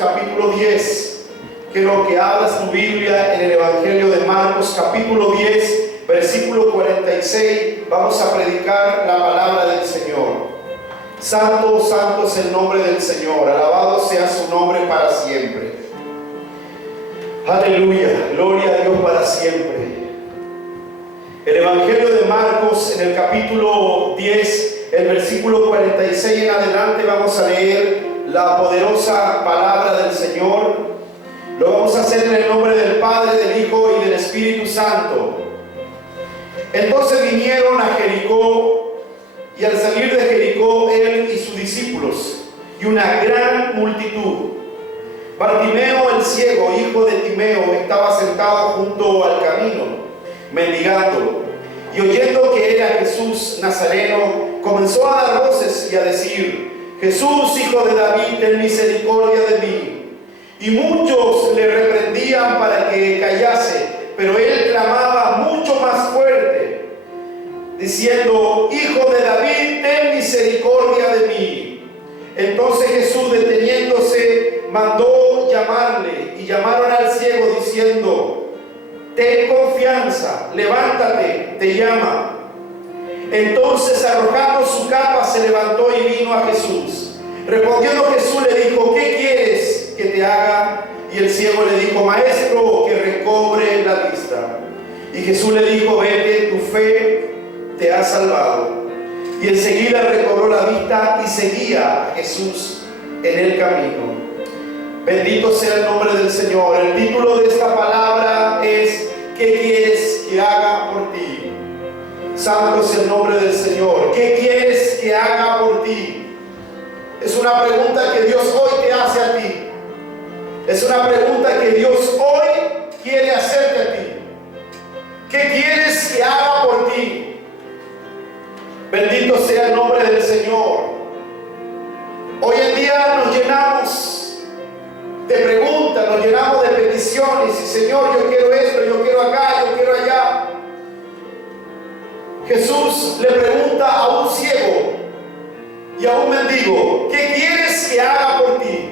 capítulo 10. Quiero que abras tu Biblia en el Evangelio de Marcos, capítulo 10, versículo 46. Vamos a predicar la palabra del Señor. Santo, santo es el nombre del Señor. Alabado sea su nombre para siempre. Aleluya, gloria a Dios para siempre. El Evangelio de Marcos, en el capítulo 10, el versículo 46 en adelante, vamos a leer la poderosa palabra del Señor. Lo vamos a hacer en el nombre del Padre, del Hijo y del Espíritu Santo. Entonces vinieron a Jericó, y al salir de Jericó, él y sus discípulos, y una gran multitud. Bartimeo el ciego, hijo de Timeo, estaba sentado junto al camino, mendigando, y oyendo que era Jesús Nazareno, comenzó a dar voces y a decir: Jesús, hijo de David, ten misericordia de mí. Y muchos le reprendían para que callase, pero él clamaba mucho más fuerte, diciendo: Hijo de David, ten misericordia de mí. Entonces Jesús, deteniéndose, mandó llamarle, y llamaron al ciego diciendo: ten confianza, levántate, te llama. Entonces, arrojando su capa, se levantó y vino a Jesús. Respondiendo Jesús, le dijo: ¿qué quieres que te haga? Y el ciego le dijo: Maestro, que recobre la vista. Y Jesús le dijo: vete, tu fe te ha salvado. Y enseguida recobró la vista y seguía a Jesús en el camino. Bendito sea el nombre del Señor. El título de esta palabra es: ¿qué quieres que haga por ti? Santo es el nombre del Señor. ¿Qué quieres que haga por ti? Es una pregunta que Dios hoy te hace a ti. Es una pregunta que Dios hoy quiere hacerte a ti. ¿Qué quieres que haga por ti? Bendito sea el nombre del Señor. Hoy en día nos llenamos de preguntas, nos llenamos de peticiones. Y Señor, yo quiero esto, yo quiero acá, yo quiero allá. Jesús le pregunta a un ciego y a un mendigo: ¿qué quieres que haga por ti?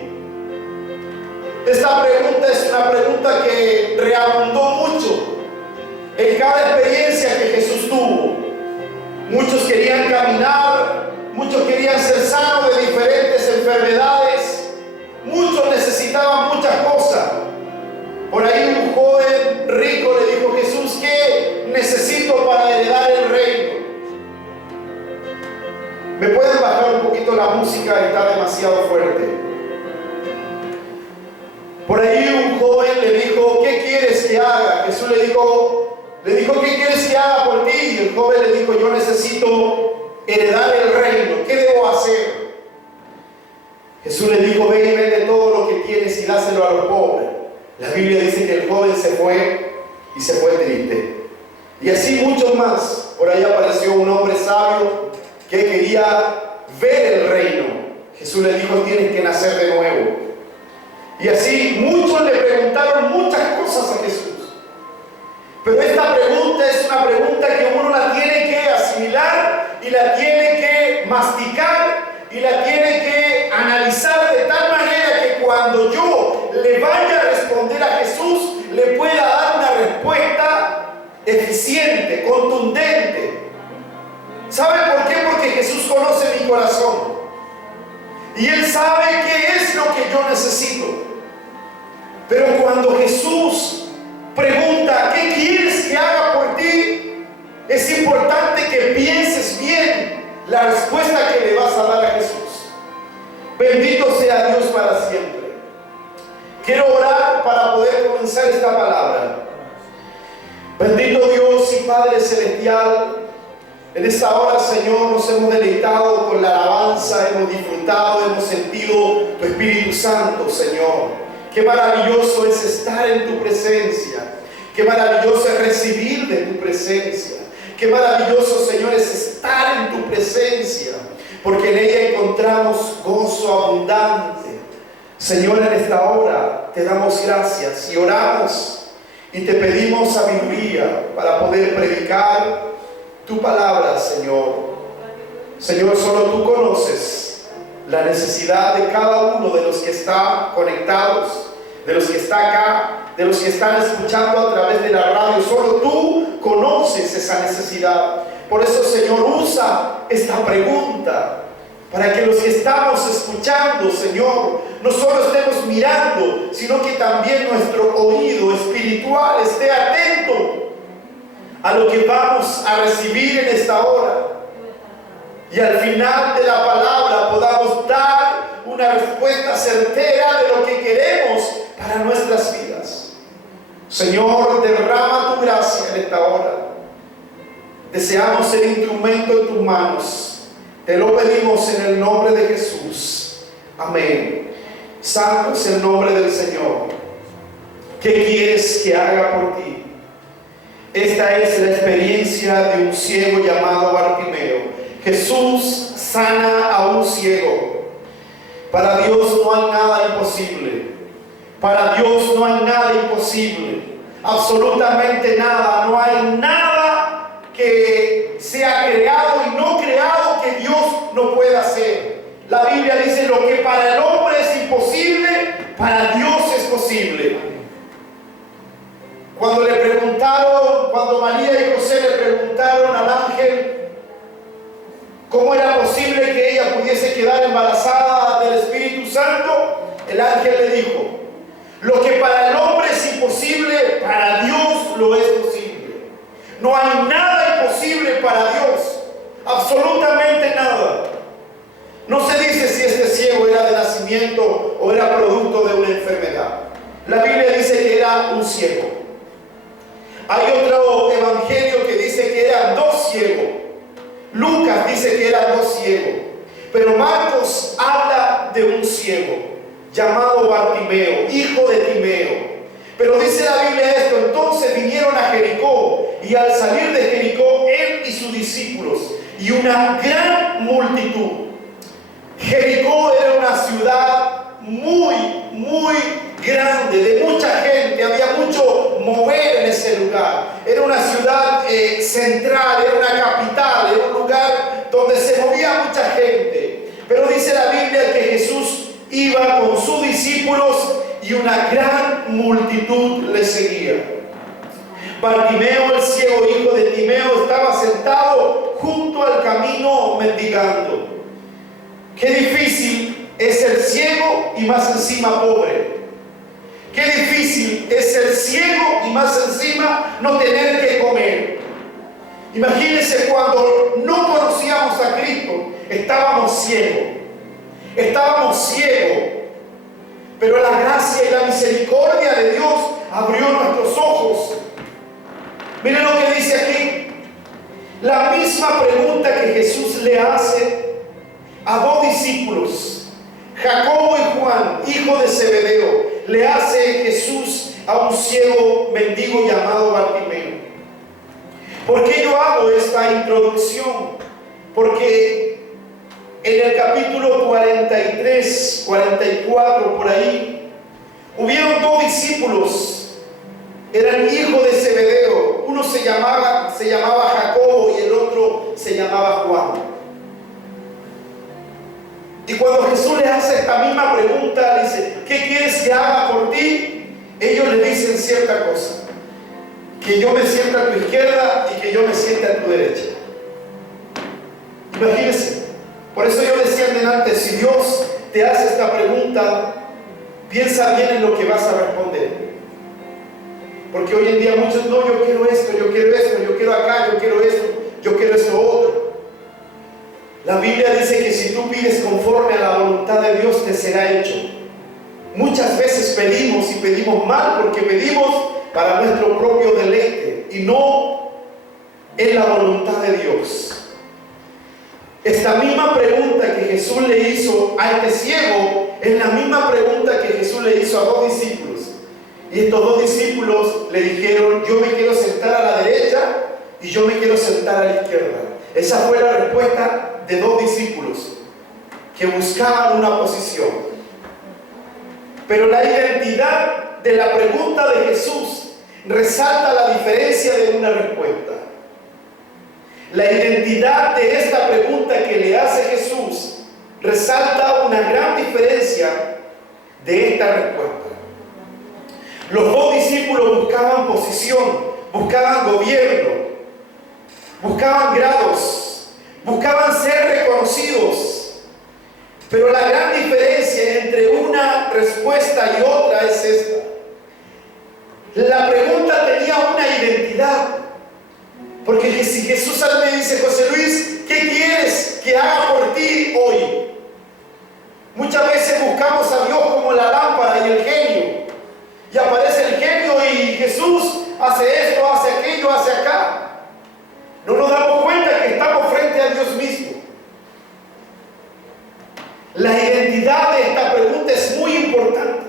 Esta pregunta es una pregunta que reabundó mucho en cada experiencia que Jesús tuvo. Muchos querían caminar, muchos querían ser sanos de diferentes enfermedades, muchos necesitaban muchas cosas. Por ahí un joven rico le dijo: Jesús, ¿qué necesito para heredar el reino? ¿Me pueden bajar un poquito la música? Está demasiado fuerte. Por ahí un joven le dijo: ¿qué quieres que haga? Jesús le dijo: ¿qué quieres que haga por ti? Y el joven le dijo: yo necesito heredar el reino. ¿Qué debo hacer? Jesús le dijo: ve y vende todo lo que tienes y dáselo a los pobres. La Biblia dice que el joven se fue y se fue triste. Y así muchos más. Por ahí apareció un hombre sabio que quería ver el reino. Jesús le dijo: tienes que nacer de nuevo. Y así muchos le preguntaron muchas cosas a Jesús. Pero esta pregunta es una pregunta que uno la tiene que asimilar y la tiene que masticar y la tiene que analizar de tal manera que cuando yo le vaya a responder a Jesús, le pueda dar una respuesta eficiente, contundente. ¿Sabe por qué? Porque Jesús conoce mi corazón y Él sabe qué es lo que yo necesito. Pero cuando Jesús pregunta: ¿qué quieres que haga por ti?, es importante que pienses bien la respuesta que le vas a dar a Jesús. Bendito sea Dios para siempre. Quiero orar para poder comenzar esta palabra. Bendito Dios y Padre Celestial, en esta hora, Señor, nos hemos deleitado con la alabanza, hemos disfrutado, hemos sentido tu Espíritu Santo, Señor. Qué maravilloso es estar en tu presencia. Qué maravilloso es recibir de tu presencia. Qué maravilloso, Señor, es estar en tu presencia, porque en ella encontramos gozo abundante. Señor, en esta hora te damos gracias y oramos y te pedimos sabiduría para poder predicar tu palabra, Señor. Señor, solo tú conoces la necesidad de cada uno de los que están conectados, de los que están acá, de los que están escuchando a través de la radio. Solo tú conoces esa necesidad. Por eso, Señor, usa esta pregunta para que los que estamos escuchando, Señor, no solo estemos mirando, sino que también nuestro oído espiritual esté atento a lo que vamos a recibir en esta hora. Y al final de la palabra podamos dar una respuesta certera de lo que queremos para nuestras vidas. Señor, derrama tu gracia en esta hora. Deseamos ser instrumento en tus manos. Te lo pedimos en el nombre de Jesús. Amén. Santo es el nombre del Señor. ¿Qué quieres que haga por ti? Esta es la experiencia de un ciego llamado Bartimeo. Jesús sana a un ciego. Para Dios no hay nada imposible. Para Dios no hay nada imposible. Absolutamente nada. No hay nada que sea creado y no creado que Dios no pueda hacer. La Biblia dice: lo que para el hombre es imposible, para Dios es posible. Cuando María y José le preguntaron al ángel cómo era posible que ella pudiese quedar embarazada del Espíritu Santo, el ángel le dijo: lo que para el hombre es imposible, para Dios lo es posible. No hay nada imposible para Dios, absolutamente nada. No se dice si este ciego era de nacimiento o era producto de una enfermedad. La Biblia dice que era un ciego. Hay otro evangelio que dice que eran dos ciegos. Lucas dice que eran dos ciegos. Pero Marcos habla de un ciego llamado Bartimeo, hijo de Timeo. Pero dice la Biblia esto: entonces vinieron a Jericó, y al salir de Jericó, él y sus discípulos, y una gran multitud. Jericó era una ciudad muy grande, de mucha gente, había mucho mover en ese lugar. Era una ciudad central, era una capital, era un lugar donde se movía mucha gente. Pero dice la Biblia que Jesús iba con sus discípulos y una gran multitud le seguía. Bartimeo, el ciego hijo de Timeo, estaba sentado junto al camino mendigando. Qué difícil es ser ciego y más encima pobre. Qué difícil es ser ciego y más encima no tener que comer. Imagínense cuando no conocíamos a Cristo, estábamos ciegos. Pero la gracia y la misericordia de Dios abrió nuestros ojos. Miren lo que dice aquí. La misma pregunta que Jesús le hace a dos discípulos, Jacobo y Juan, hijo de Zebedeo, le hace Jesús a un ciego mendigo llamado Bartimeo. ¿Por qué yo hago esta introducción? Porque en el capítulo 43, 44, por ahí, hubieron dos discípulos, eran hijos de Zebedeo. Uno se llamaba Jacobo y el otro se llamaba Juan. Y cuando Jesús les hace esta misma pregunta, dice: ¿qué quieres que haga por ti? Ellos le dicen cierta cosa: que yo me sienta a tu izquierda y que yo me siente a tu derecha. Imagínense. Por eso yo decía antes, si Dios te hace esta pregunta, piensa bien en lo que vas a responder. Porque hoy en día muchos: no, yo quiero esto, yo quiero esto, yo quiero acá, yo quiero esto, yo quiero esto otro. La Biblia dice que si tú pides conforme a la voluntad de Dios, te será hecho. Muchas veces pedimos y pedimos mal, porque pedimos para nuestro propio deleite y no en la voluntad de Dios. Esta misma pregunta que Jesús le hizo a este ciego es la misma pregunta que Jesús le hizo a dos discípulos. Y estos dos discípulos le dijeron: yo me quiero sentar a la derecha y yo me quiero sentar a la izquierda. Esa fue la respuesta de dos discípulos que buscaban una posición. Pero la identidad de la pregunta de Jesús resalta la diferencia de una respuesta. La identidad de esta pregunta que le hace Jesús resalta una gran diferencia de esta respuesta. Los dos discípulos buscaban posición, buscaban gobierno, buscaban grados, buscaban ser reconocidos. Pero la gran diferencia entre una respuesta y otra es esta. La pregunta tenía una identidad. Porque si Jesús me dice, José Luis, ¿qué quieres que haga por ti hoy? Muchas veces buscamos a Dios como la lámpara y el genio. Y aparece el genio y Jesús hace esto, hace aquello, hace acá. No nos damos cuenta que estamos frente a Dios mismo. La identidad de esta pregunta es muy importante.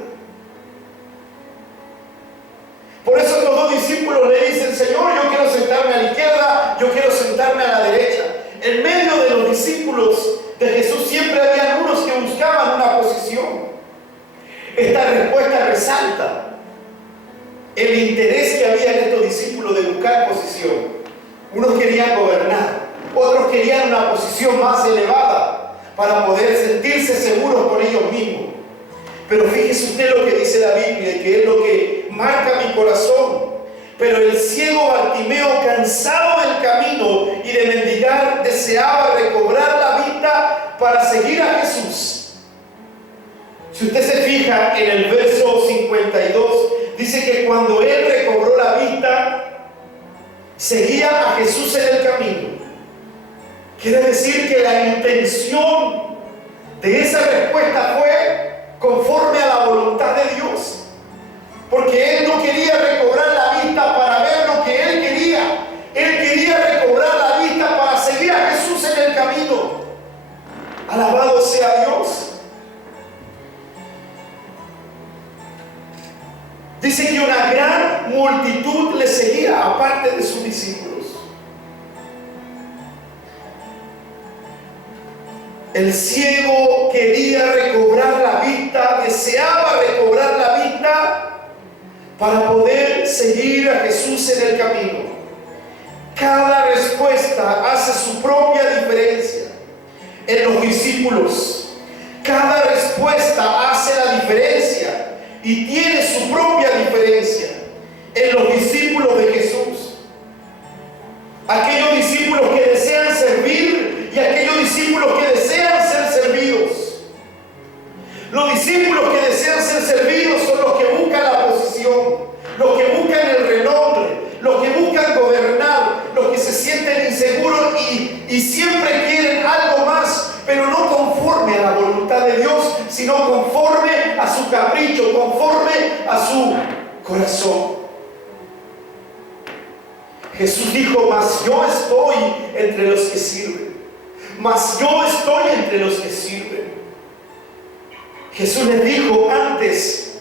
Por eso estos dos discípulos le dicen, Señor, yo quiero sentarme a la izquierda, yo quiero sentarme a la derecha. En medio de los discípulos de Jesús siempre había algunos que buscaban una posición. Esta respuesta resalta el interés que había en estos discípulos de buscar posición. Unos querían gobernar, otros querían una posición más elevada para poder sentirse seguros por ellos mismos. Pero fíjese usted lo que dice la Biblia, que es lo que marca mi corazón. Pero el ciego Bartimeo, cansado del camino y de mendigar, deseaba recobrar la vista para seguir a Jesús. Si usted se fija en el verso 52, dice que cuando él recobró la vista, seguía a Jesús en el camino. Quiere decir que la intención de esa respuesta fue conforme a la voluntad de Dios. Porque él no quería recobrar la vista para ver lo que él quería. Él quería recobrar la vista para seguir a Jesús en el camino. Alabado sea Dios. Dice que una gran multitud le seguía, aparte de sus discípulos. El ciego quería recobrar la vista, deseaba recobrar la vista para poder seguir a Jesús en el camino. Cada respuesta hace su propia diferencia en los discípulos. Cada respuesta hace la diferencia y tiene su propia diferencia en los discípulos de Jesús. Aquellos discípulos que desean servir y aquellos discípulos que desean ser servidos. Los discípulos que desean ser servidos son los que buscan la posición, los que buscan el renombre, los que buscan gobernar, los que se sienten inseguros y siempre quieren algo más, pero no conforme a la voluntad de Dios, sino conforme a su capricho, conforme a su corazón. Jesús dijo, mas yo estoy entre los que sirven. Mas yo estoy entre los que sirven. Jesús les dijo antes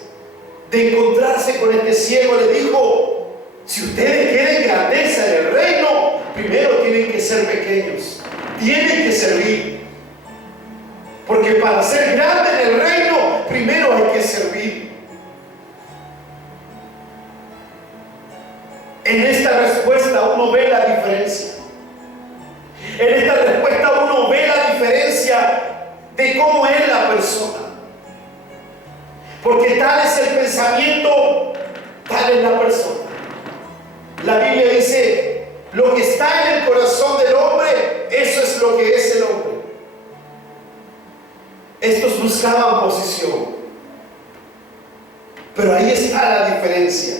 de encontrarse con este ciego, le dijo, si ustedes quieren grandeza en el reino, primero tienen que ser pequeños, tienen que servir. Porque para ser grande en el reino, primero hay que servir. En esta respuesta uno ve la diferencia. En esta respuesta uno ve la diferencia de cómo es la persona. Porque tal es el pensamiento, tal es la persona. La Biblia dice, lo que está en el corazón del hombre, eso es lo que es el hombre. Estos buscaban posición. Pero ahí está la diferencia.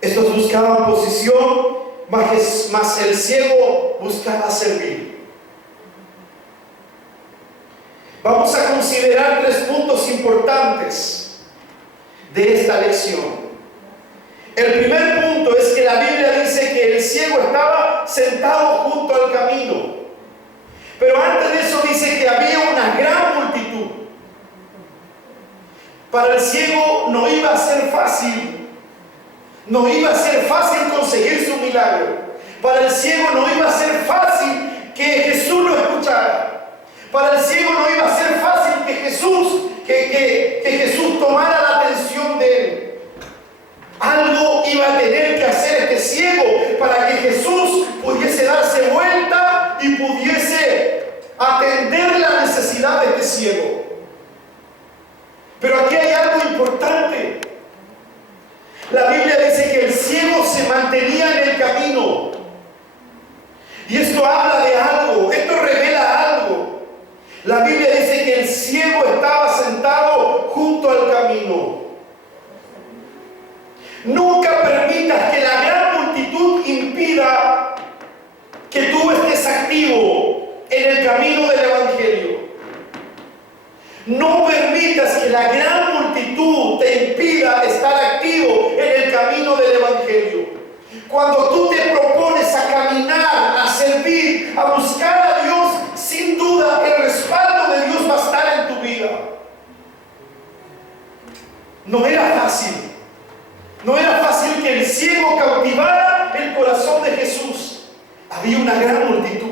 Estos buscaban posición, mas el ciego buscaba servir. Vamos a considerar 3 puntos importantes de esta lección. El primer punto es que la Biblia dice que el ciego estaba sentado junto al camino. Pero antes de eso dice que había una gran multitud. Para el ciego no iba a ser fácil. No iba a ser fácil conseguir su milagro. Para el ciego no iba a ser fácil que Jesús lo escuchara. Para el ciego no iba a ser fácil que Jesús tomara la atención de él. Algo iba a tener que hacer este ciego para que Jesús pudiese darse vuelta y pudiese atender la ciego. Pero aquí hay algo importante. La Biblia dice que el ciego se mantenía en el camino. Y esto habla de algo, esto revela algo. La Biblia dice que el ciego estaba sentado junto al camino. Nunca permitas que la gran multitud impida que tú estés activo en el camino del Evangelio. No permitas que la gran multitud te impida estar activo en el camino del Evangelio. Cuando tú te propones a caminar, a servir, a buscar a Dios, sin duda el respaldo de Dios va a estar en tu vida. No era fácil. No era fácil que el ciego cautivara el corazón de Jesús. Había una gran multitud.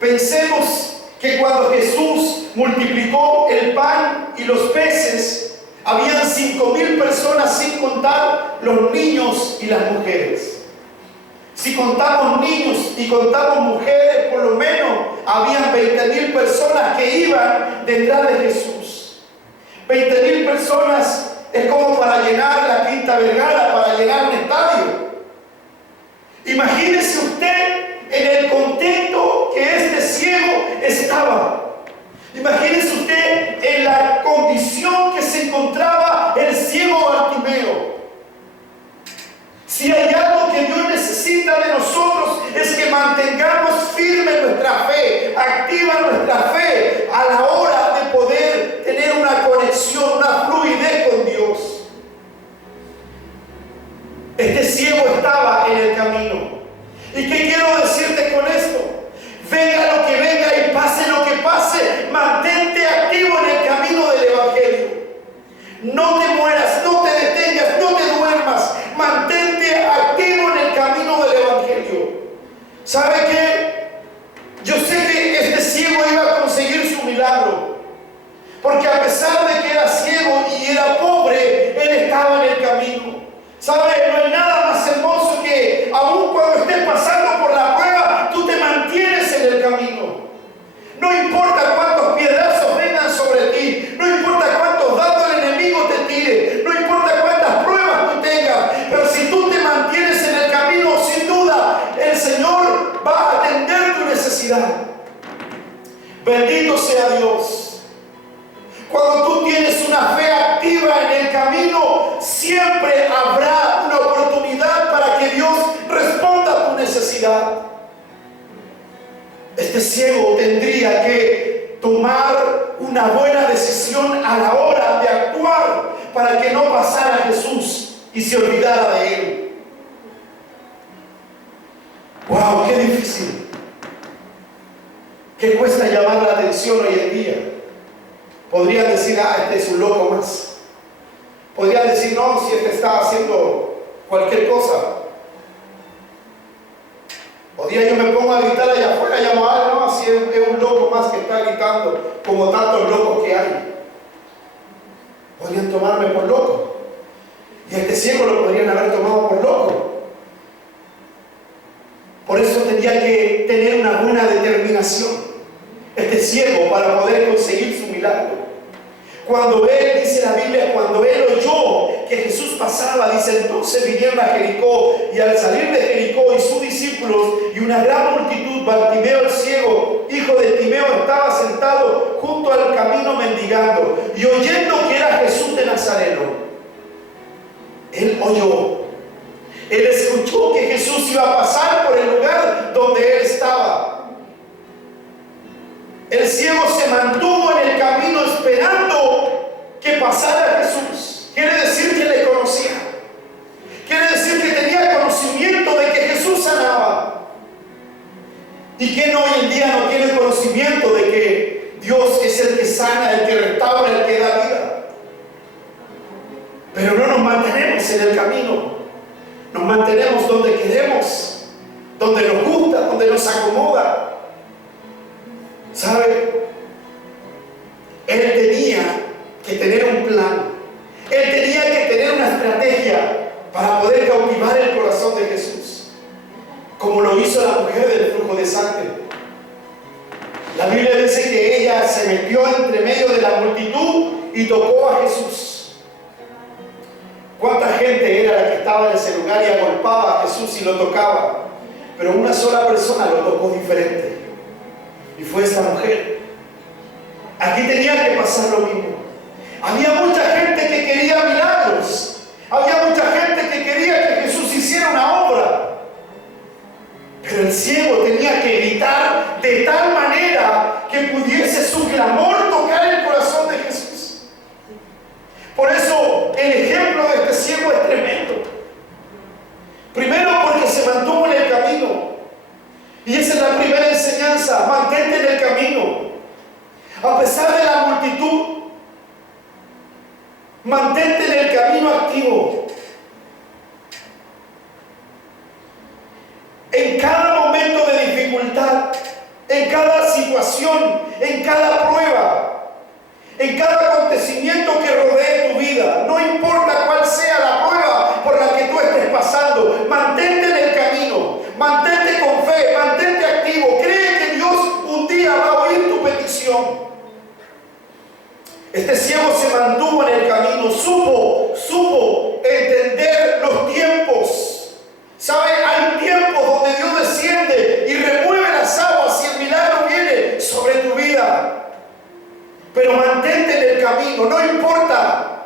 Pensemos que cuando Jesús multiplicó el pan y los peces, habían 5,000 personas, sin contar los niños y las mujeres. Si contamos niños y contamos mujeres, por lo menos habían 20,000 personas que iban detrás de Jesús. 20,000 personas es como para llenar la Quinta Vergara, para llenar un estadio. Imagínese usted en el contexto que este ciego estaba. Imagínese usted en la condición que se encontraba el ciego Bartimeo. Si hay algo que Dios necesita de nosotros es que mantengamos firme nuestra fe, activa nuestra fe a la hora de poder tener una conexión, una fluidez con Dios. Este ciego estaba en el camino. ¿Y qué quiero decirte con esto? Venga lo que venga y pase lo que pase, mantente activo en el camino del Evangelio. No te mueras, no te detengas, no te duermas. Mantente activo en el camino del Evangelio. ¿Sabe qué? Yo sé que este ciego iba a conseguir su milagro. Porque a pesar de que era ciego y era pobre, él estaba en el camino. ¿Sabe? No hay nada más hermoso que, aun cuando estés pasando por la prueba, tú te mantienes en el camino. No importa cuántos piedrazos vengan sobre ti, no importa cuántos dados el enemigo te tire, no importa cuántas pruebas tú tengas, pero si tú te mantienes en el camino, sin duda, el Señor va a atender tu necesidad. Bendito sea Dios. Cuando tú tienes una fe activa en el camino, siempre habrá una oportunidad para que Dios responda a tu necesidad. Este ciego tendría que tomar una buena decisión a la hora de actuar para que no pasara a Jesús y se olvidara de él. ¡Wow! ¡Qué difícil! ¿Qué cuesta llamar la atención hoy en día? Podrían decir, este es un loco más. Podrían decir, no, si este está haciendo cualquier cosa. O día yo me pongo a gritar allá afuera, llamo a alguien, no, si es un loco más que está gritando, como tantos locos que hay. Podrían tomarme por loco. Y a este ciego lo podrían haber tomado por loco. Por eso tendría que tener una buena determinación este ciego para poder conseguir su milagro. Cuando él, dice la Biblia, cuando él oyó que Jesús pasaba, dice, entonces vinieron a Jericó, y al salir de Jericó y sus discípulos y una gran multitud, Bartimeo el ciego, hijo de Timeo, estaba sentado junto al camino mendigando, y oyendo que era Jesús de Nazareno, él oyó, él escuchó que Jesús iba a pasar por el lugar donde él estaba. El ciego se mantuvo en el camino esperando que pasara Jesús. Quiere decir que le conocía. Quiere decir que tenía conocimiento de que Jesús sanaba. ¿Y quién hoy en día no tiene conocimiento de que Dios es el que sana, el que restaura, el que da vida? Pero no nos mantenemos en el camino. Nos mantenemos donde queremos, donde nos gusta, donde nos acomoda. ¿Sabe? Él tenía que tener un plan. Él tenía que tener una estrategia para poder cautivar el corazón de Jesús, como lo hizo la mujer del flujo de sangre. La Biblia dice que ella y tocó a Jesús. ¿Cuánta gente era la que estaba en ese lugar y agolpaba a Jesús y lo tocaba? Pero una sola persona lo tocó diferente, y fue esta mujer. Aquí tenía que pasar lo mismo. Había mucha gente que quería milagros, había mucha gente que quería que Jesús hiciera una obra, pero el ciego tenía que gritar de tal manera que pudiese su clamor tocar el corazón de Jesús. Por eso el ejemplo de este ciego es tremendo. Primero, porque se mantuvo en el camino, y esa es la primera enseñanza: mantente en el camino. A pesar de la multitud, mantente en el camino activo. En cada momento de dificultad, en cada situación, en cada prueba, en cada acontecimiento que rodee tu vida, no importa cuál sea la prueba por la que tú estés pasando, mantente en el camino, mantente con fe, mantente activo. Cree que Dios un día va a oír tu petición. Este ciego se mantuvo en el camino, supo entender los tiempos. ¿Sabe? Hay tiempos donde Dios desciende y remueve las aguas y el milagro viene sobre tu vida. Pero mantente en el camino, no importa,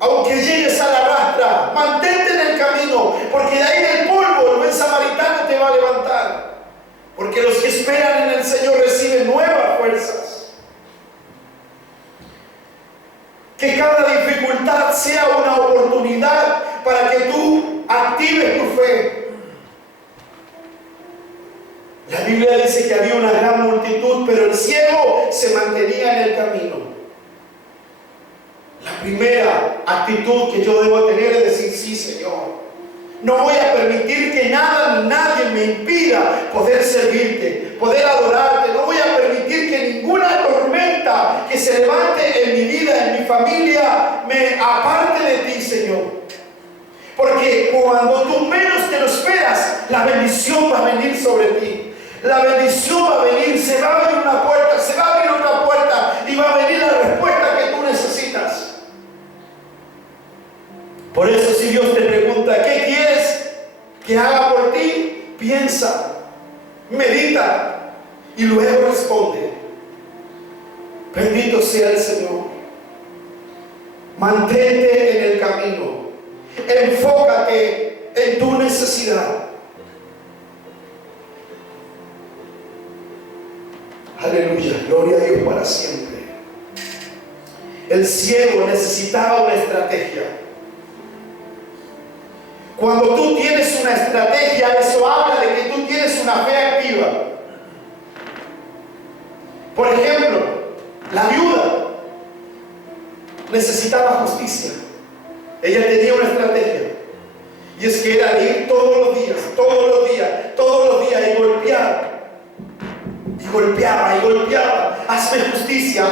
aunque llegues a la rastra, mantente en el camino, porque de ahí del polvo el buen samaritano te va a levantar. Porque los que esperan en el Señor reciben nuevas fuerzas. Que cada dificultad sea una oportunidad para que tú actives tu fe. La Biblia dice que había una gran multitud, pero el ciego se mantenía en el camino. La primera actitud que yo debo tener es decir: sí, Señor, no voy a permitir que nada ni nadie me impida poder servirte, poder adorarte. No voy a permitir que ninguna tormenta que se levante en mi vida, en mi familia, me aparte de ti, Señor. Porque cuando tú menos te lo esperas, la bendición va a venir sobre ti. La bendición va a venir, se va a abrir una puerta, se va a abrir otra puerta, y va a venir la respuesta que tú necesitas. Por eso, si Dios te pregunta: ¿qué quieres que haga por ti? Piensa, medita y luego responde. Bendito sea el Señor. Mantente en el camino. Enfócate en tu necesidad. Aleluya, gloria a Dios para siempre. El ciego necesitaba una estrategia. Cuando tú tienes una estrategia, eso habla de que tú tienes una fe activa. Por ejemplo, la viuda necesitaba justicia. Ella tenía una estrategia, y es que era ir todos los días, y golpeaba. Hazme justicia.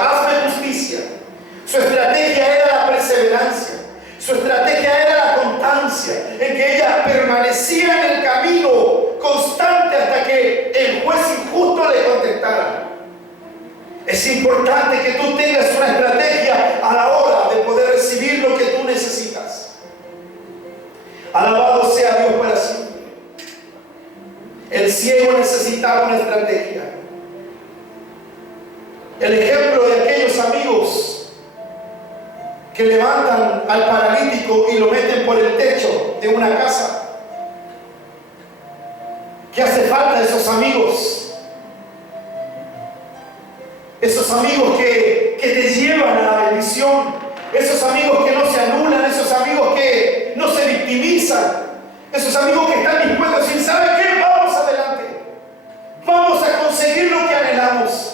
Su estrategia era la perseverancia. Su estrategia era la constancia, en que ella permanecía en el camino constante hasta que el juez injusto le contestara. Es importante que tú tengas una estrategia a la hora de poder recibir lo que tú necesitas. Alabado sea Dios para siempre. El ciego necesitaba una estrategia. El ejemplo de aquellos amigos que levantan al paralítico y lo meten por el techo de una casa. ¿Qué hace falta esos amigos? Esos amigos que te llevan a la bendición. Esos amigos que no se anulan. Esos amigos que no se victimizan. Esos amigos que están dispuestos a decir: ¿sabe qué? Vamos adelante. Vamos a conseguir lo que anhelamos.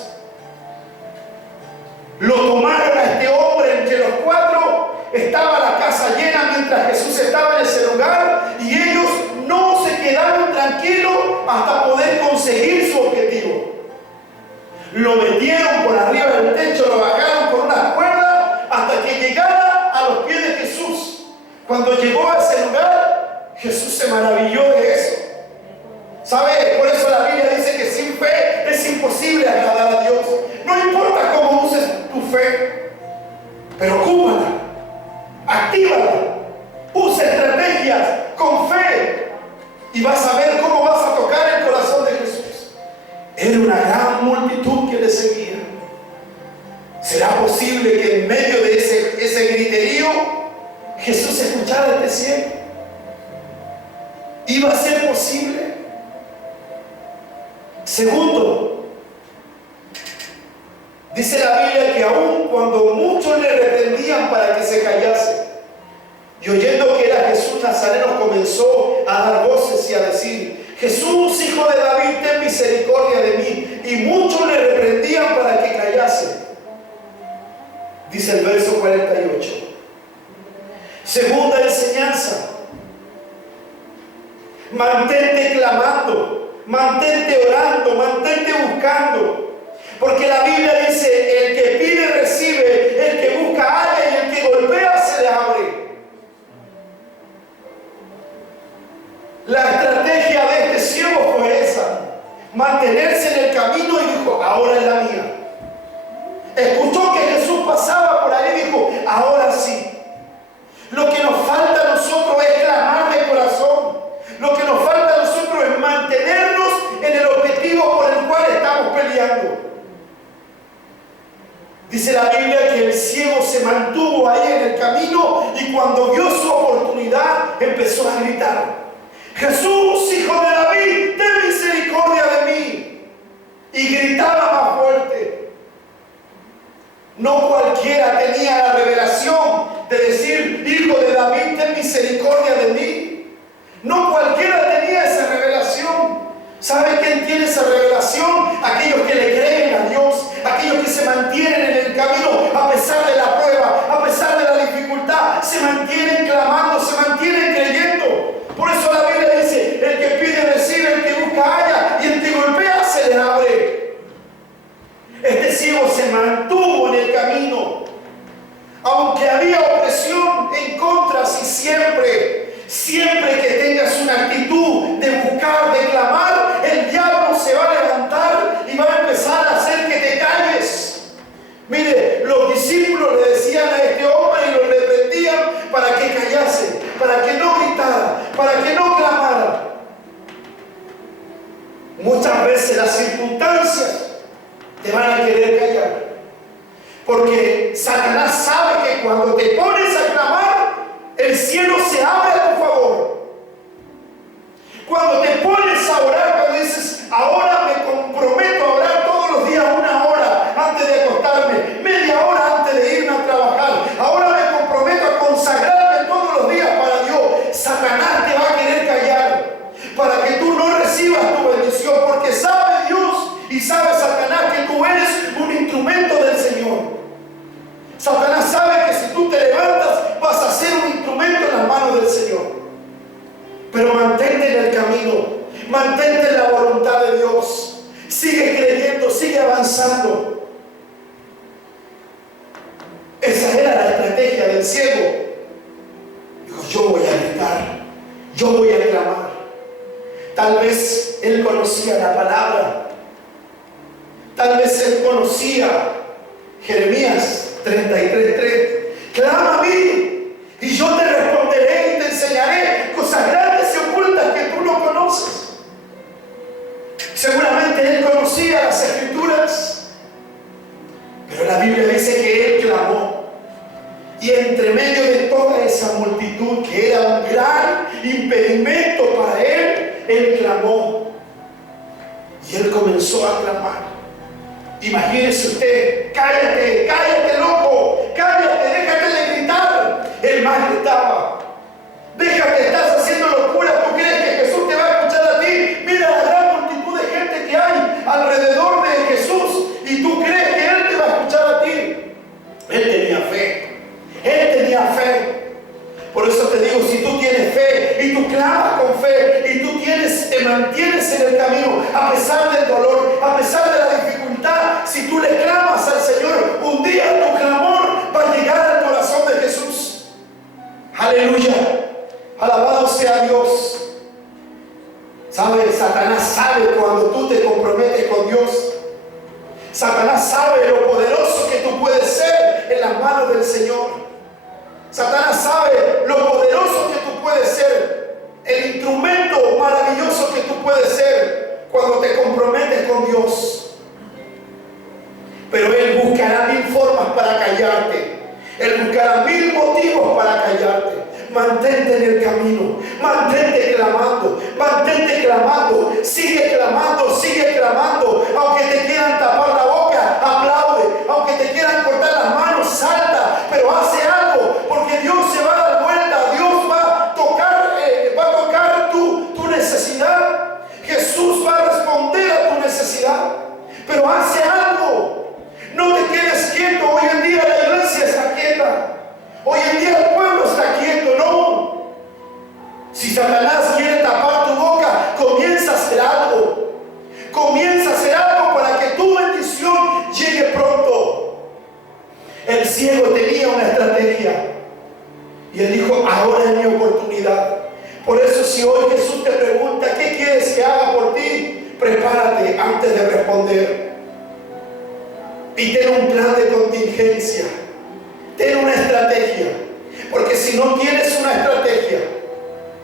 Lo tomaron a este hombre entre los cuatro. Estaba la casa llena mientras Jesús estaba en ese lugar, y ellos no se quedaron tranquilos hasta poder conseguir su objetivo. Lo metieron por arriba del techo, lo bajaron con una cuerda hasta que llegara a los pies de Jesús. Cuando llegó a ese lugar, Jesús se maravilló de eso. ¿Sabe? Por eso la Biblia dice que sin fe es imposible agradar a Dios. No importa cómo uses tu fe. Pero ocúpala, actívala, usa estrategias con fe y vas a ver cómo vas a tocar el corazón de Jesús. Era una gran multitud que le seguía. ¿Será posible que en medio de ese griterío Jesús escuchara este ciego? ¿Iba a ser posible? Segundo, dice la Biblia que aun cuando muchos le reprendían para que se callase, y oyendo que era Jesús Nazareno, comenzó a dar voces y a decir: Jesús, hijo de David, ten misericordia de mí. Y muchos le reprendían para que callase. Dice el verso 48. Segunda enseñanza: mantente clamando, mantente orando, mantente buscando. Porque la Biblia dice: el que pide recibe, el que busca halla y el que golpea se le abre. La estrategia de este ciego fue esa: mantenerse en el camino, y dijo: ahora es la mía. Escuchó que Jesús pasaba por ahí y dijo: ahora sí. Lo que nos falta a nosotros es clamar de corazón. Lo que nos falta a nosotros es mantenernos en el objetivo por el cual estamos peleando. Dice la Biblia que el ciego se mantuvo ahí en el camino, y cuando vio su oportunidad empezó a gritar: Jesús, hijo de David, ten misericordia de mí. Y gritaba más fuerte. No cualquiera tenía la revelación de decir: hijo de David, ten misericordia de mí. No cualquiera tenía esa revelación. ¿Sabe quién tiene esa revelación? Aquellos que le creen a Dios, aquellos que se mantienen en el camino a pesar de la prueba, a pesar de la dificultad, se mantienen clamando, se mantienen creyendo. Por eso la Biblia dice: el que pide recibe, el que busca halla y el que golpea se le abre. Este ciego se mantuvo en el camino, aunque había opresión en contra. Si siempre que tengas una actitud de buscar, de clamar, el diablo se va a levantar y va a empezar a hacer que te calles. Mire, los discípulos le decían a este hombre y lo reprendían para que callase, para que no gritara, para que no clamara. Muchas veces las circunstancias te van a querer callar, porque Satanás sabe que cuando te pones a clamar, el cielo se abre a tu favor. Cuando te pones a orar, cuando dices: ahora me comprometo a orar todos los días 1 hora antes de acostarme, media hora antes de irme a trabajar, ahora me comprometo a consagrarme todos los días para Dios, Satanás te va a querer callar para que tú no recibas tu bendición, porque sabe Dios y sabe Satanás que tú eres un instrumento del Señor. Satanás sabe que si tú te levantas vas a ser un instrumento en las manos del Señor. Pero mantente en el camino, mantente en la voluntad de Dios, sigue creyendo, sigue avanzando. Esa era la estrategia del ciego. Dijo: yo voy a gritar, yo voy a clamar. Tal vez él conocía la palabra, tal vez él conocía Jeremías 33:3. Clama a mí y yo te responderé y te enseñaré cosas grandes y ocultas que tú no conoces. Seguramente él conocía las Escrituras, pero la Biblia dice que él clamó. Y entre medio de toda esa multitud que era un gran impedimento para él clamó. Y él comenzó a clamar. Imagínese usted: cállate, cállate, loco, cállate, déjate de gritar. Él más gritaba: déjate, estás haciendo locura. ¿Tú crees que Jesús te va a escuchar a ti? Mira la gran multitud de gente que hay alrededor de Jesús, y tú crees que Él te va a escuchar a ti. Él tenía fe, él tenía fe. Por eso te digo, si tú tienes fe y tú clamas con fe y tú te mantienes en el camino a pesar del dolor, a pesar de la dificultad, si tú le clamas al Señor, un día tu clamor va a llegar al corazón de Jesús. Aleluya, alabado sea Dios. ¿Sabe? Satanás sabe cuando tú te comprometes con Dios. Satanás sabe lo poderoso que tú puedes ser en las manos manos del Señor. Satanás sabe lo poderoso que tú puedes ser, el instrumento maravilloso que tú puedes ser cuando te comprometes con Dios. Pero Él buscará mil formas para callarte. Él buscará mil motivos para callarte. Mantente en el camino, mantente clamando, sigue clamando, aunque te quieran tapar la boca, aplaude, aunque te quieran cortar las manos, salta, pero hace algo, porque Dios se va a dar vuelta, Dios va a tocar tu necesidad, Jesús va a responder a tu necesidad, pero hace algo, no te quedes quieto. Hoy en día la iglesia está quieta. Hoy en día el pueblo está quieto, no. Si Satanás quiere tapar tu boca, comienza a hacer algo. Comienza a hacer algo para que tu bendición llegue pronto. El ciego tenía una estrategia. Y él dijo, ahora es mi oportunidad. Por eso si hoy Jesús te pregunta, ¿qué quieres que haga por ti? Prepárate antes de responder. Y ten un plan de contingencia. Ten una estrategia, porque si no tienes una estrategia,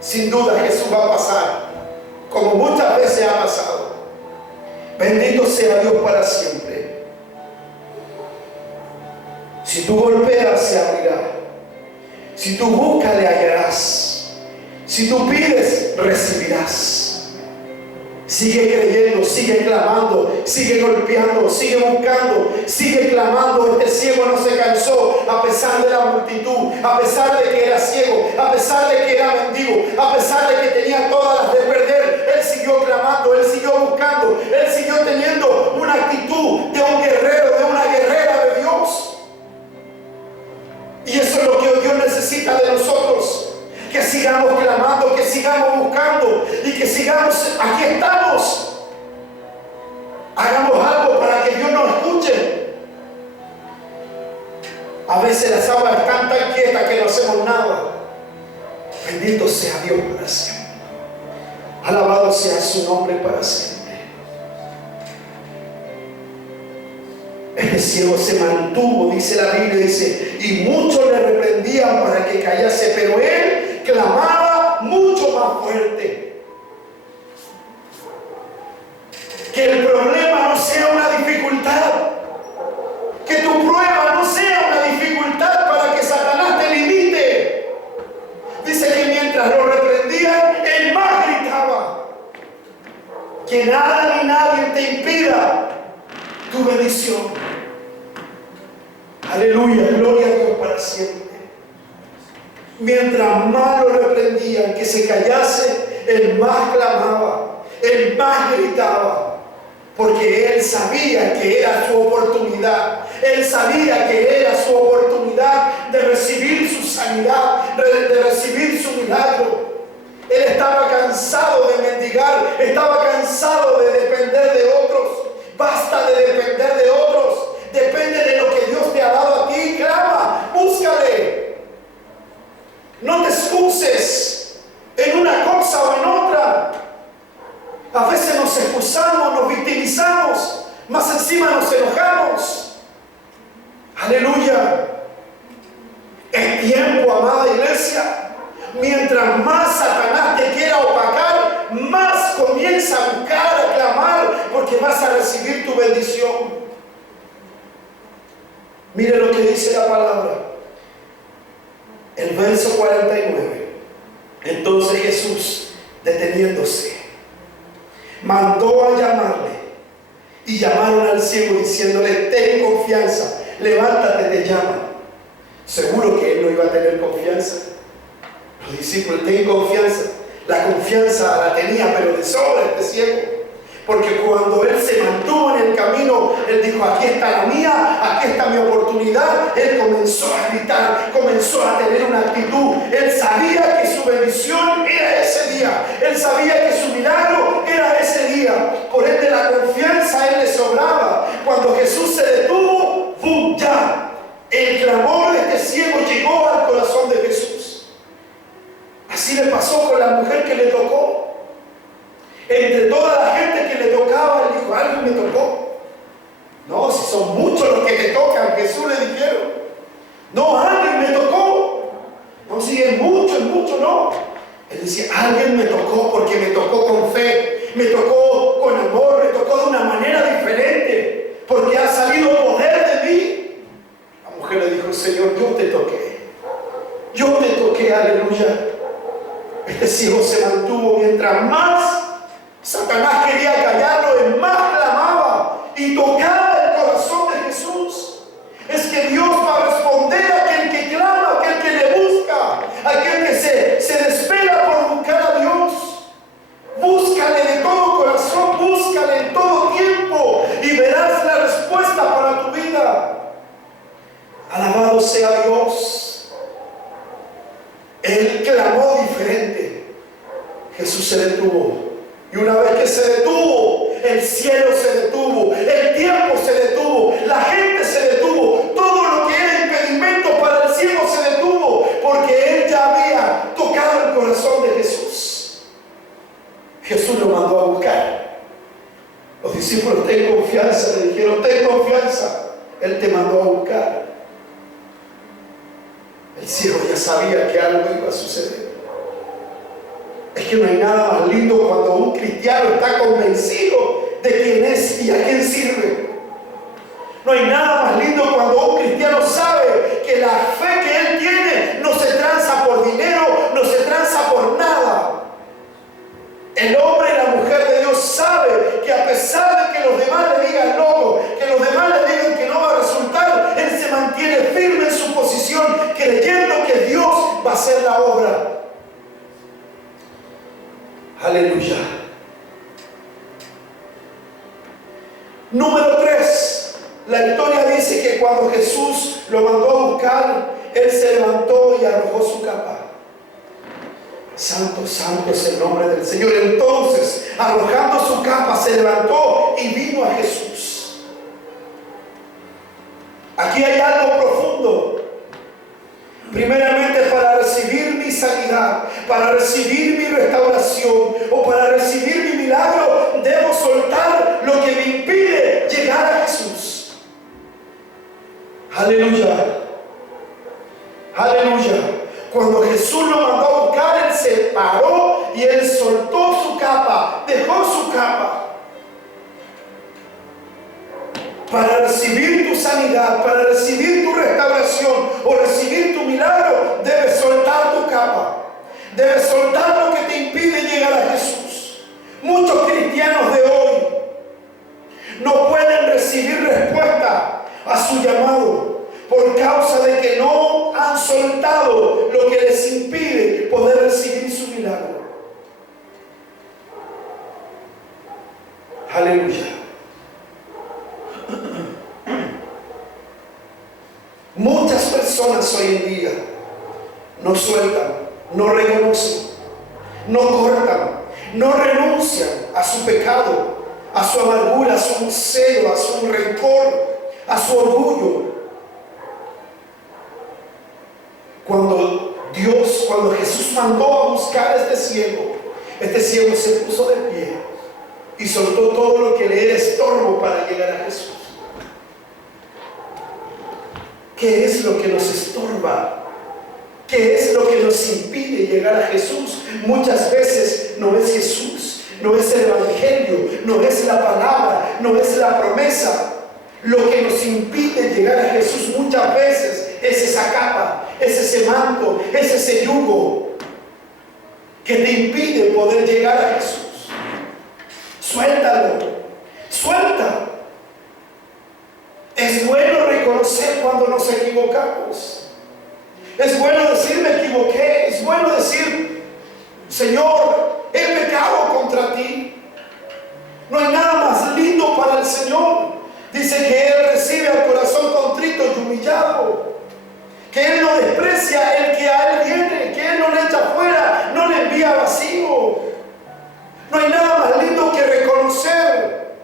sin duda Jesús va a pasar, como muchas veces ha pasado. Bendito sea Dios para siempre. Si tú golpeas, se abrirá. Si tú buscas, le hallarás. Si tú pides, recibirás. Sigue creyendo, sigue clamando, sigue golpeando, sigue buscando, sigue clamando. Este ciego no se cansó a pesar de la multitud, a pesar de que era ciego, a pesar de que era mendigo, a pesar de que tenía todas las de perder. Él siguió clamando, él siguió buscando, él siguió teniendo una actitud de un guerrero, de una guerrera de Dios. Y eso es lo que Dios necesita de nosotros. Que sigamos clamando, que sigamos buscando y que sigamos, aquí estamos. Hagamos algo para que Dios nos escuche. A veces las aguas están tan quietas que no hacemos nada. Bendito sea Dios para siempre. Alabado sea su nombre para siempre. Este ciego se mantuvo, dice la Biblia, dice, y muchos le reprendían para que callase, pero él clamaba mucho más fuerte. Que el problema no sea una dificultad, que tu prueba no sea una dificultad para que Satanás te limite. Dice que mientras lo reprendían, él más gritaba. Que nada ni nadie te impida tu bendición. Aleluya, gloria a Dios para siempre. Mientras más lo reprendían que se callase, él más clamaba, él más gritaba, porque él sabía que era su oportunidad, él sabía que era su oportunidad de recibir su sanidad, de recibir su milagro. Él estaba cansado de mendigar, estaba cansado de depender de otros. Basta de depender de otros, depende de lo que Dios te ha dado a ti. Clama, búscale. No te excuses en una cosa o en otra. A veces nos excusamos, nos victimizamos, más encima nos enojamos. Aleluya. Es tiempo, amada iglesia. Mientras más Satanás te quiera opacar, más comienza a buscar, a clamar, porque vas a recibir tu bendición. Mire lo que dice la palabra. El verso 49. Entonces Jesús, deteniéndose, mandó a llamarle. Y llamaron al ciego diciéndole: ten confianza, levántate, te llama. Seguro que él no iba a tener confianza. Los discípulos: ten confianza. La confianza la tenía, pero de sobra este ciego. Porque cuando él se mantuvo en el camino, él dijo: aquí está la mía, aquí está mi oportunidad. Él comenzó a gritar, comenzó a tener una actitud. Él sabía que su bendición era ese día. Él sabía que su milagro era ese día. Por ende, la confianza a él le sobraba. Cuando Jesús se detuvo, ¡bum! Ya. El clamor de este ciego llegó al corazón de Jesús. Así le pasó con la mujer que le tocó. Entre toda la gente que le tocaba, él dijo: alguien me tocó. No, si son muchos los que te tocan, Jesús le dijeron. alguien me tocó, porque me tocó con fe, me tocó con amor, me tocó de una manera diferente, porque ha salido poder de mí. La mujer le dijo: Señor, yo te toqué, aleluya. Este ciego se mantuvo. Mientras más Satanás quería callarlo, el más clamaba y tocaba el corazón de Jesús. Es que Dios va a responder a aquel que clama, a aquel que le busca, a aquel que se desespera por buscar a Dios. Búscale de todo corazón, búscale en todo tiempo y verás la respuesta para tu vida. Alabado sea Dios. Él clamó diferente. Jesús se detuvo. Y una vez que se detuvo, el cielo se detuvo, el tiempo se detuvo, la gente se detuvo, todo lo que era impedimento para el cielo se detuvo, porque él ya había tocado el corazón de Jesús. Jesús lo mandó a buscar. Los discípulos: ten confianza, le dijeron, ten confianza. Él te mandó a buscar. El ciego ya sabía que algo iba a suceder. Es que no hay nada más lindo cuando un cristiano está convencido de quién es y a quién sirve. No hay nada más lindo cuando un cristiano sabe que la fe que él tiene no se tranza por dinero, no se tranza por nada. El hombre y la mujer de Dios sabe que a pesar de que los demás le digan loco, que los demás le digan que no va a resultar, él se mantiene firme en su posición, creyendo que Dios va a hacer la obra. Aleluya. Número 3. La historia dice que cuando Jesús lo mandó a buscar, él se levantó y arrojó su capa. Santo, santo es el nombre del Señor. Entonces, arrojando su capa, se levantó y vino a Jesús. Aquí hay algo profundo. Primeramente, para recibir mi sanidad, para recibir mi restauración o para recibir mi milagro, debo soltar lo que me impide llegar a Jesús. Aleluya. Aleluya. Cuando Jesús lo mandó a buscar, él se paró y él soltó su capa, dejó su capa. Para recibir tu sanidad, para recibir tu restauración o recibir tu milagro, debes soltar tu capa. Debes soltar lo que te impide llegar a Jesús. Muchos cristianos de hoy no pueden recibir respuesta a su llamado por causa de que no han soltado lo que les impide poder recibir su milagro. Aleluya. Muchas personas hoy en día no sueltan, no reconocen, no cortan, no renuncian a su pecado, a su amargura, a su celo, a su rencor, a su orgullo. Cuando Jesús mandó a buscar a este ciego se puso de pie y soltó todo lo que le era estorbo para llegar a Jesús. ¿Qué es lo que nos estorba? ¿Qué es lo que nos impide llegar a Jesús? Muchas veces no es Jesús, no es el Evangelio, no es la palabra, no es la promesa. Lo que nos impide llegar a Jesús muchas veces es esa capa, es ese manto, es ese yugo que te impide poder llegar a Jesús. Suéltalo, suelta. Es bueno reconocer cuando nos equivocamos. Es bueno decir: me equivoqué. Es bueno decir: Señor, he pecado contra ti. No hay nada más lindo para el Señor. Dice que Él recibe al corazón contrito y humillado, que Él no desprecia el que a Él viene, que Él no le echa fuera, no le envía vacío. No hay nada más lindo que reconocer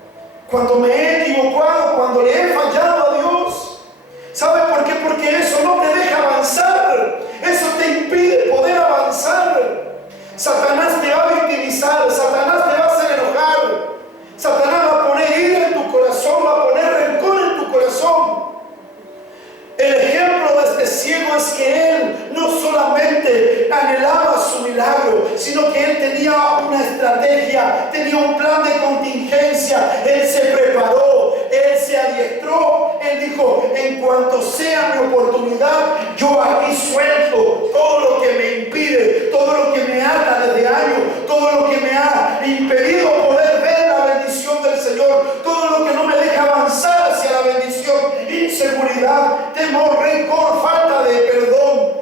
cuando me he equivocado, cuando le he fallado a Dios. ¿Sabe por qué? Porque eso no te deja avanzar. Eso te impide poder avanzar. Satanás te va a victimizar. Satanás te va a hacer enojar. Satanás va a poner ira en tu corazón, va a poner rencor en tu corazón. El ejemplo de este ciego es que él no solamente anhelaba su milagro, sino sino que él tenía una estrategia, tenía un plan de contingencia. Él se preparó, él se adiestró, él dijo: en cuanto sea mi oportunidad, yo aquí suelto todo lo que me impide, todo lo que me ata desde años, todo lo que me ha impedido poder ver la bendición del Señor, todo lo que no me deja avanzar hacia la bendición: inseguridad, temor, rencor, falta de perdón,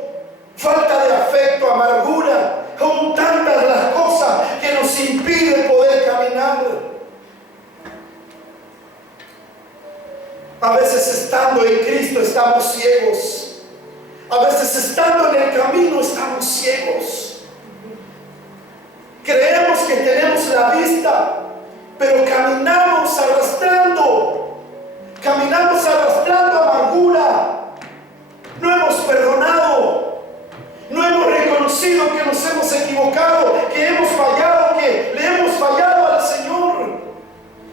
falta de afecto, amargura. Son tantas las cosas que nos impiden poder caminar. A veces estando en Cristo estamos ciegos. A veces estando en el camino estamos ciegos. Creemos que tenemos la vista, pero caminamos arrastrando amargura. No hemos perdonado, no hemos reconocido que nos hemos equivocado, que hemos fallado, que le hemos fallado al Señor.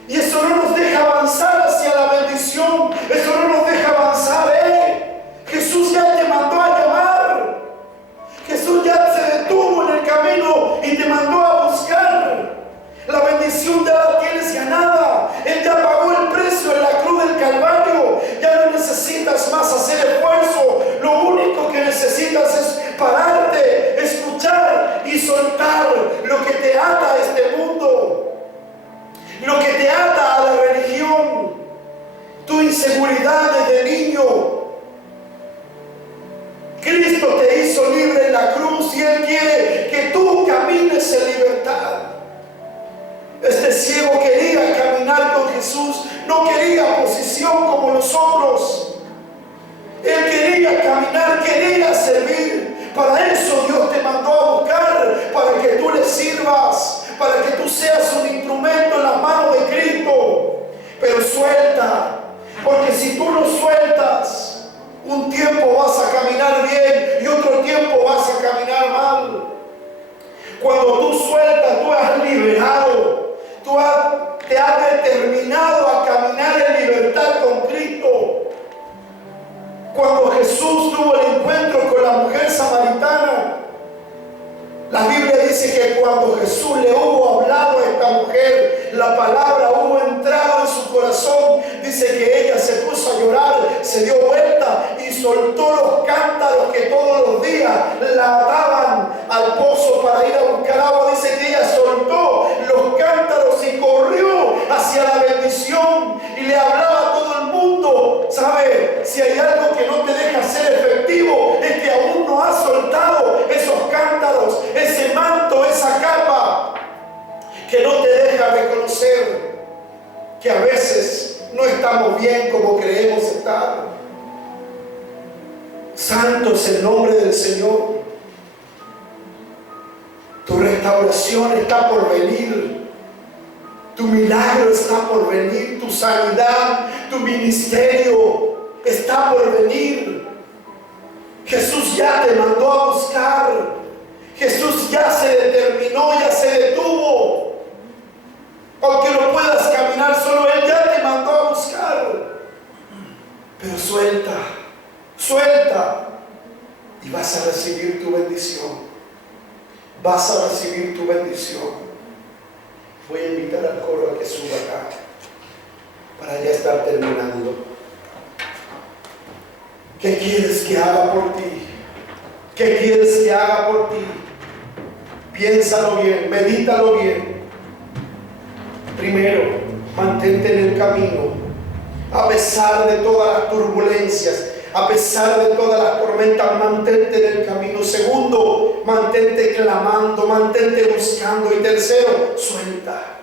Y eso no nos deja avanzar hacia la bendición, eso no nos deja avanzar. Jesús ya te mandó a llamar, Jesús ya se detuvo en el camino y te mandó a buscar. La bendición ya la tienes ganada. Él ya pagó el precio en la cruz del Calvario. Ya no necesitas más hacer esfuerzo. Lo único que necesitas es pararte, escuchar y soltar lo que te ata a este mundo, lo que te ata a la religión, tu inseguridad desde niño. Cristo te hizo libre en la cruz y Él quiere que tú camines en libertad. Este ciego quería caminar con Jesús, no quería posición como nosotros. Él quería caminar, quería servir. Para eso Dios te mandó a buscar, para que tú le sirvas, para que tú seas un instrumento en las manos de Cristo. Pero suelta, porque si tú no sueltas, un tiempo vas a caminar bien y otro tiempo vas a caminar mal. Cuando tú sueltas, tú has liberado. Te has determinado a caminar en libertad con Cristo. Cuando Jesús tuvo el encuentro con la mujer samaritana, la Biblia dice que cuando Jesús le hubo hablado a esta mujer, la palabra hubo entrado en su corazón. Dice que ella se puso a llorar, se dio vuelta y soltó los cántaros que todos los días la ataban al pozo para ir a buscar agua. Dice que ella soltó los cántaros y corrió hacia la bendición y le hablaba a todo el mundo. ¿Sabe? Si hay algo que no te deja ser efectivo, es que aún no has soltado esos cántaros, ese manto, esa capa que no te deja reconocer que a veces no estamos bien como creemos estar. Santo es el nombre del Señor. Tu restauración está por venir. Tu milagro está por venir. Tu sanidad, tu ministerio está por venir. Jesús ya te mandó a buscar. Jesús ya se determinó, ya se detuvo. Aunque no puedas caminar solo, Él ya te mandó a buscar. Pero suelta y vas a recibir tu bendición. Vas a recibir tu bendición. Voy a invitar al coro a que suba acá para ya estar terminando. ¿Qué quieres que haga por ti? ¿Qué quieres que haga por ti? Piénsalo bien, medítalo bien. Primero, mantente en el camino. A pesar de todas las turbulencias, a pesar de todas las tormentas, mantente en el camino. Segundo, mantente clamando, mantente buscando. Y tercero, suelta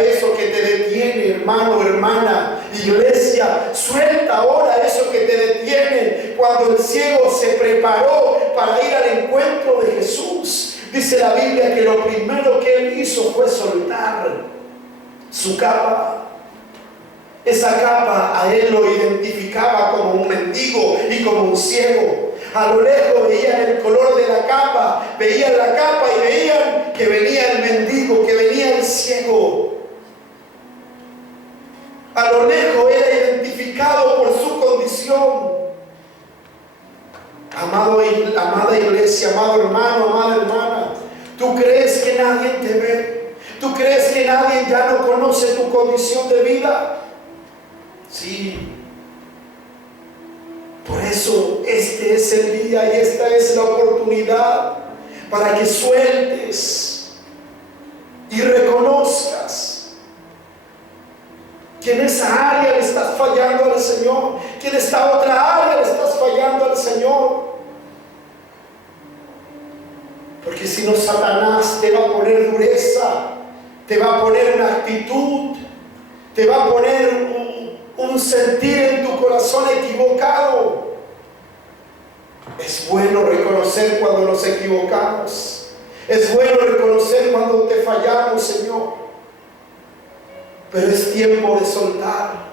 eso que te detiene, hermano, hermana, iglesia. Suelta ahora eso que te detiene. Cuando el ciego se preparó para ir al encuentro de Jesús, dice la Biblia que lo primero que él hizo fue soltar su capa. Esa capa a él lo identificaba como un mendigo y como un ciego. A lo lejos veían el color de la capa, veían la capa y veían que venía el mendigo, que venía el ciego. A lo lejos era identificado por su condición. Amada iglesia, amado hermano, amada hermana, ¿tú crees que nadie te ve? ¿Tú crees que nadie ya no conoce tu condición de vida? Sí. Por eso este es el día y esta es la oportunidad para que sueltes y reconozcas que en esa área le estás fallando al Señor, que en esta otra área le estás fallando al Señor. Porque si no, Satanás te va a poner dureza, te va a poner una actitud, te va a poner un sentir en tu corazón equivocado. Es bueno reconocer cuando nos equivocamos. Es bueno reconocer cuando te fallamos, Señor. Pero es tiempo de soltar.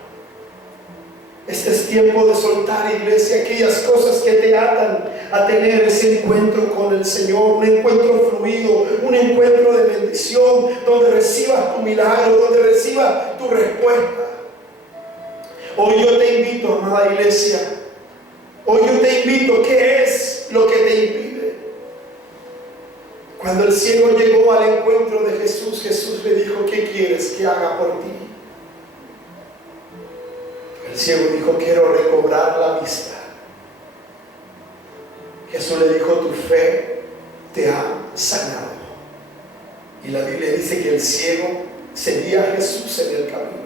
Este es tiempo de soltar, iglesia, aquellas cosas que te atan a tener ese encuentro con el Señor, un encuentro fluido, un encuentro de bendición, donde recibas tu milagro, donde recibas tu respuesta. Hoy yo te invito, amada iglesia, hoy yo te invito, ¿qué es lo que te impide? Cuando el ciego llegó al encuentro de Jesús, Jesús le dijo, ¿qué quieres que haga por ti? El ciego dijo, quiero recobrar la vista. Jesús le dijo, tu fe te ha sanado. Y la Biblia dice que el ciego seguía a Jesús en el camino.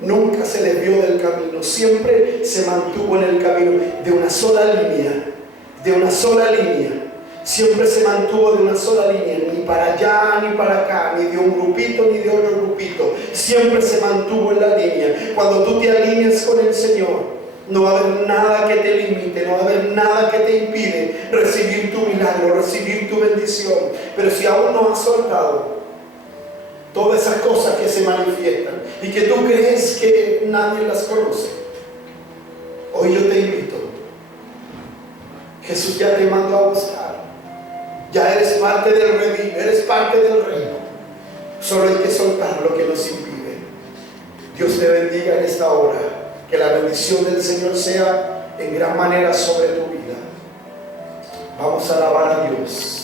Nunca se desvió del camino, siempre se mantuvo en el camino de una sola línea, siempre se mantuvo de una sola línea, ni para allá ni para acá, ni de un grupito ni de otro grupito, siempre se mantuvo en la línea. Cuando tú te alineas con el Señor, no va a haber nada que te limite, no va a haber nada que te impide recibir tu milagro, recibir tu bendición. Pero si aún no has soltado todas esas cosas que se manifiestan y que tú crees que nadie las conoce, hoy yo te invito. Jesús ya te mandó a buscar. Ya eres parte del redil, eres parte del reino. Solo hay que soltar lo que nos impide. Dios te bendiga en esta hora. Que la bendición del Señor sea en gran manera sobre tu vida. Vamos a alabar a Dios.